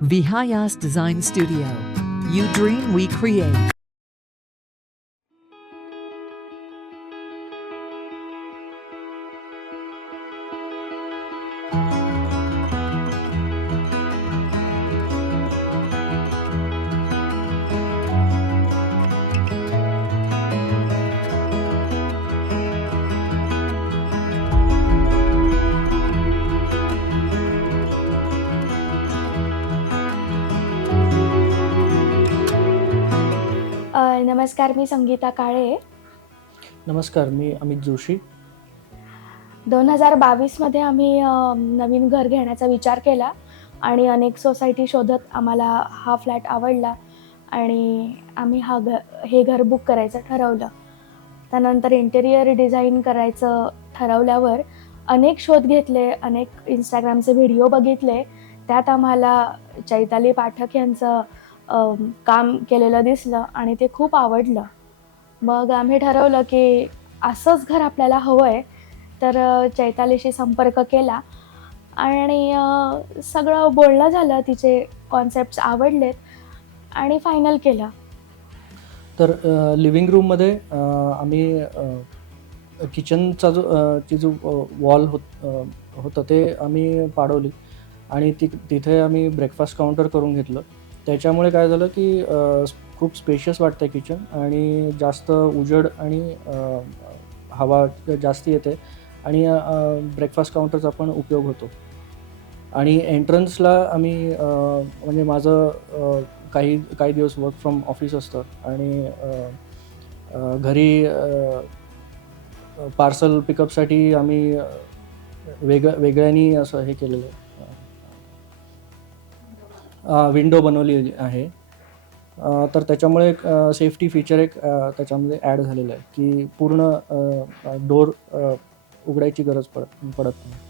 Vihayas Design Studio. You dream, we create. नमस्कार, मी संगीता काळे. नमस्कार, मी अमित जोशी. 2022मध्ये आम्ही नवीन घर घेण्याचा विचार केला आणि अनेक सोसायटी शोधत आम्हाला हा फ्लॅट आवडला आणि आम्ही हे घर बुक करायचं ठरवलं. त्यानंतर इंटेरियर डिझाईन करायचं ठरवल्यावर अनेक शोध घेतले, अनेक इंस्टाग्रामचे व्हिडिओ बघितले. त्यात आम्हाला चैताली पाठक यांचं काम केलेलं दिसलं आणि ते खूप आवडलं. मग आम्ही ठरवलं की असंच घर आपल्याला हवं आहे. तर चैतालीशी संपर्क केला आणि सगळं बोलणं झालं, तिचे कॉन्सेप्ट्स आवडलेत आणि फायनल केलं. तर लिव्हिंग रूममध्ये आम्ही किचनचा जो वॉल होतं ते आम्ही पाडवली आणि तिथे आम्ही ब्रेकफास्ट काउंटर करून घेतलं. त्याच्यामुळे काय झालं की खूप स्पेशियस वाटतं किचन आणि जास्त उजेड आणि हवा जास्त येते आणि ब्रेकफास्ट काउंटरचा पण उपयोग होतो. आणि एंट्रन्सला आम्ही म्हणजे माझं काही दिवस वर्क फ्रॉम ऑफिस असतं आणि घरी पार्सल पिकअपसाठी आम्ही वेगळ्यानी असं हे केलेलं आहे, विंडो बनवली आहे. तर त्याच्यामुळे एक सेफ्टी फीचर एक त्याच्यामध्ये ॲड झालेलं आहे की पूर्ण डोर उघडायची गरज पडत नाही.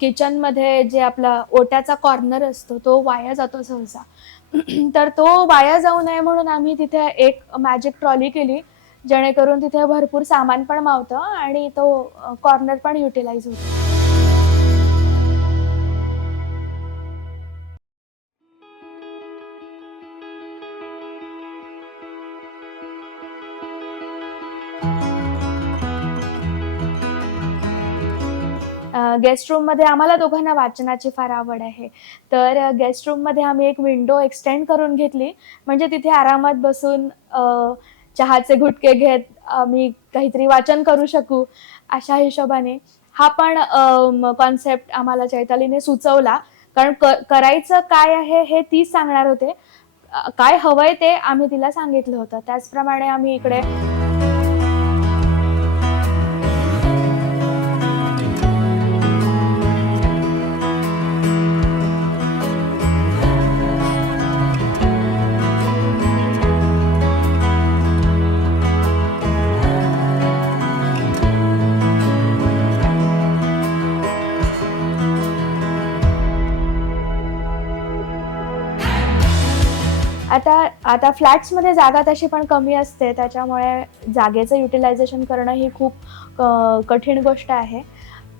किचनमध्ये जे आपला ओट्याचा कॉर्नर असतो तो वाया जातो सहसा. तर तो वाया जाऊ नये म्हणून आम्ही तिथे एक मॅजिक ट्रॉली केली, जेणेकरून तिथे भरपूर सामान पण मावतं आणि तो कॉर्नर पण युटिलाइज होतो. गेस्ट रूममध्ये आम्हाला दोघांना वाचनाची फार आवड आहे. तर गेस्ट रूममध्ये आम्ही एक विंडो एक्सटेंड करून घेतली, म्हणजे तिथे आरामात बसून चहाचे घुटके घेत आम्ही काहीतरी वाचन करू शकू, अशा हिशोबाने. हा पण कॉन्सेप्ट आम्हाला चैतालीने सुचवला, कारण करायचं काय आहे हे तीच सांगणार होते. काय हवंय ते आम्ही तिला सांगितलं होतं. त्याचप्रमाणे आम्ही इकडे आता फ्लॅट्समध्ये जागा तशी पण कमी असते, त्याच्यामुळे जागेचं युटिलायझेशन करणं ही खूप कठीण गोष्ट आहे.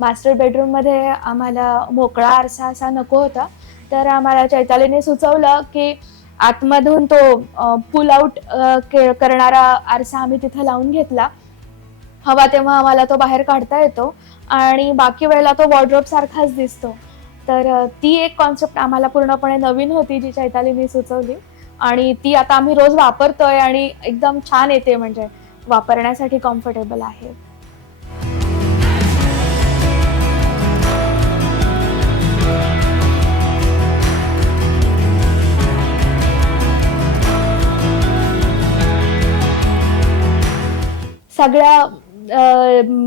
मास्टर बेडरूममध्ये आम्हाला मोकळा आरसा असा नको होता, तर आम्हाला चैतालीने सुचवलं की आतमधून तो पुल आउट करणारा आरसा आम्ही तिथं लावून घेतला. हवा तेव्हा आम्हाला तो बाहेर काढता येतो आणि बाकी वेळेला तो वॉर्डरोब सारखाच दिसतो. तर ती एक कॉन्सेप्ट आम्हाला पूर्णपणे नवीन होती, जी चैतालीने सुचवली आणि ती आता आम्ही रोज वापरतोय आणि एकदम छान येते, म्हणजे वापरण्यासाठी कम्फर्टेबल आहे. सगळ्या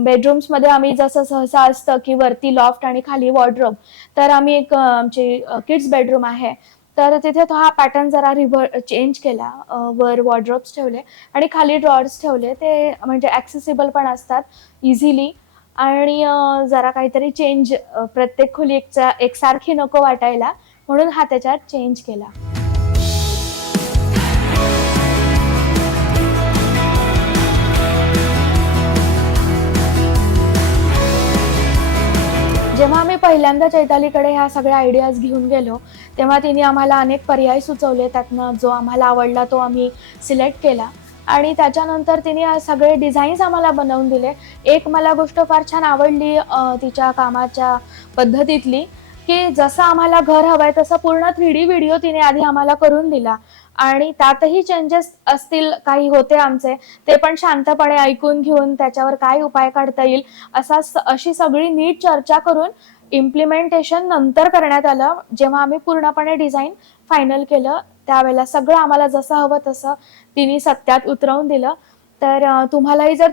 बेडरूम्समध्ये आम्ही जसं सहसा असतं की वरती लॉफ्ट आणि खाली वॉर्डरोब, तर आम्ही एक आमची किड्स बेडरूम आहे, तर तिथे तो हा पॅटर्न जरा चेंज केला. वर वॉर्डरोब्स ठेवले आणि खाली ड्रॉअर्स ठेवले. ते म्हणजे ॲक्सेसिबल पण असतात इझिली आणि जरा काहीतरी चेंज, प्रत्येक खोली एकसारखी नको वाटायला, म्हणून हा त्याच्यात चेंज केला. जेव्हा आम्ही पहिल्यांदा चैतालीकडे ह्या सगळ्या आयडियाज घेऊन गेलो, तेव्हा तिने आम्हाला अनेक पर्याय सुचवले. त्यातनं जो आम्हाला आवडला तो आम्ही सिलेक्ट केला आणि त्याच्यानंतर तिने सगळे डिझाईन्स आम्हाला बनवून दिले. एक मला गोष्ट फार छान आवडली तिच्या कामाच्या पद्धतीतली, की जसं आम्हाला घर हवंय तसं पूर्ण 3D व्हिडिओ तिने आधी आम्हाला करून दिला आणि त्यातही चेंजेस असतील काही होते आमचे, ते पण शांतपणे ऐकून घेऊन त्याच्यावर काय उपाय काढता येईल अशी सगळी नीट चर्चा करून इम्प्लिमेंटेशन नंतर करण्यात आलं. जेव्हा आम्ही पूर्णपणे डिझाईन फायनल केलं, त्यावेळेला सगळं आम्हाला जसं हवं तसं तिने सत्यात उतरवून दिलं. तर तुम्हालाही जर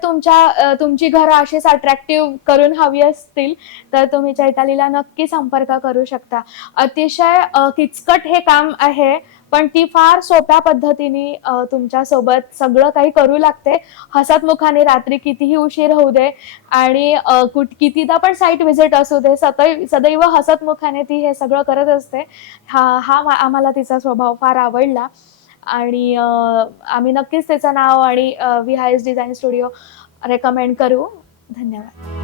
तुमची घरं अशीच अट्रॅक्टिव्ह करून हवी असतील, तर तुम्ही चैतालीला नक्की संपर्क करू शकता. अतिशय किचकट हे काम आहे, पण ती फार सोप्या पद्धतीने तुमच्यासोबत सगळं काही करू लागते. हसतमुखाने रात्री कितीही उशीर होऊ दे आणि कितीदा पण साईट व्हिजिट असू दे, सदैव हसतमुखाने ती हे सगळं करत असते. आम्हाला तिचा स्वभाव फार आवडला आणि आम्ही नक्कीच त्याचं नाव आणि VHS डिझाईन स्टुडिओ रेकमेंड करू. धन्यवाद.